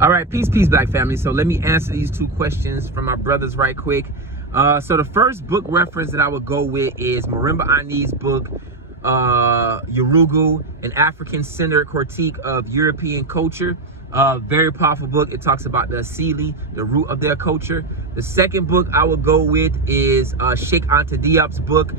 All right, peace, Black family. So let me answer these two questions from my brothers right quick. So the first book reference that I would go with is Marimba Ani's book, Yurugu, an African-centered critique of European culture. Very powerful book. It talks about the Asili, the root of their culture. The second book I would go with is Sheikh Anta Diop's book,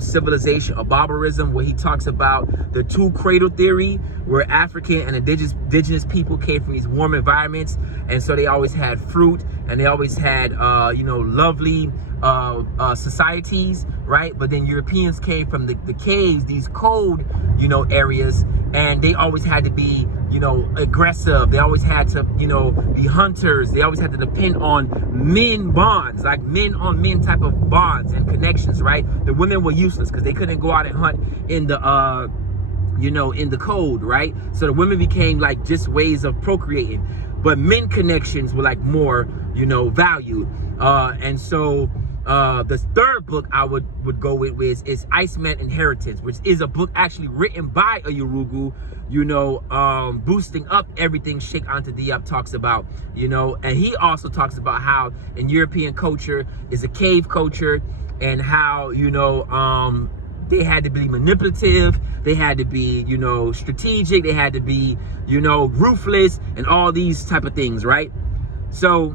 Civilization of Barbarism, where he talks about the two cradle theory, where African and indigenous people came from these warm environments, and so they always had fruit, and they always had lovely societies, right? But then Europeans came from the caves, these cold areas, and they always had to be aggressive. They always had to be hunters. They always had to depend on men bonds, like men on men type of bonds and connections, right? The women were useless because they couldn't go out and hunt in the in the cold, right? So the women became like just ways of procreating, but men connections were like more valued. And so the third book I would go with is Iceman Inheritance, which is a book actually written by a Yurugu, boosting up everything Sheikh Anta Diop talks about, and he also talks about how in European culture is a cave culture, and how they had to be manipulative, they had to be strategic, they had to be ruthless, and all these type of things, right? So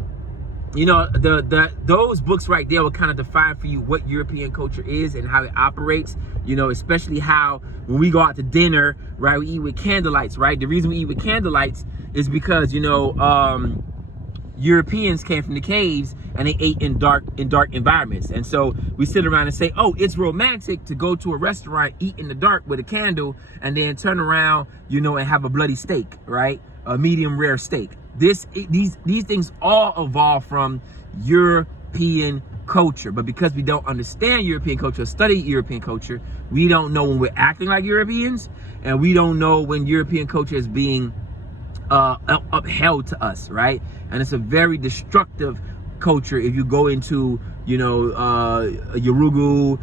those books right there will kind of define for you what European culture is and how it operates, especially how when we go out to dinner, right, we eat with candlelights, right? The reason we eat with candlelights is because Europeans came from the caves and they ate in dark environments, and so we sit around and say, oh, it's romantic to go to a restaurant, eat in the dark with a candle, and then turn around and have a bloody steak, right? A medium rare steak. These things all evolve from European culture, but because we don't understand European culture, study European culture, we don't know when we're acting like Europeans, and we don't know when European culture is being upheld to us, right? And it's a very destructive culture if you go into Yurugu,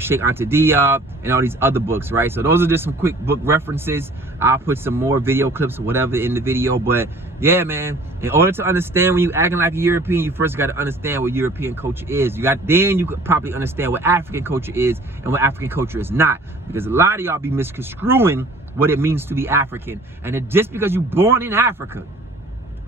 Sheikh Anta Diop, and all these other books, right? So those are just some quick book references. I'll put some more video clips or whatever in the video, but yeah, man, in order to understand when you acting like a European, you first got to understand what European culture is. Then you could probably understand what African culture is and what African culture is not, because a lot of y'all be misconstruing what it means to be African. And just because you're born in Africa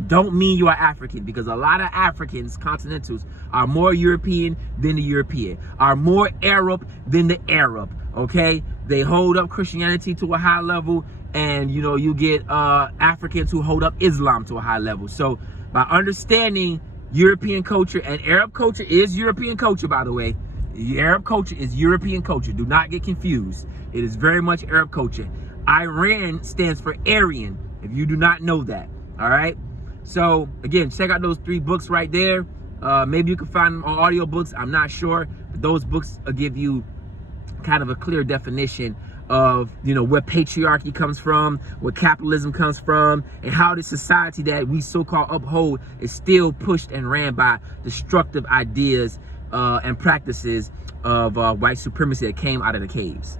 don't mean you are African, because a lot of Africans, continentals, are more European than the European, are more Arab than the Arab, okay? They hold up Christianity to a high level, and you get Africans who hold up Islam to a high level. So by understanding European culture, and Arab culture is European culture, by the way. Arab culture is European culture. Do not get confused. It is very much Arab culture. Iran stands for Aryan, if you do not know that, all right? So again, check out those 3 books right there. Maybe you can find them on audiobooks, I'm not sure, but those books will give you kind of a clear definition of where patriarchy comes from, where capitalism comes from, and how the society that we so-called uphold is still pushed and ran by destructive ideas and practices of white supremacy that came out of the caves.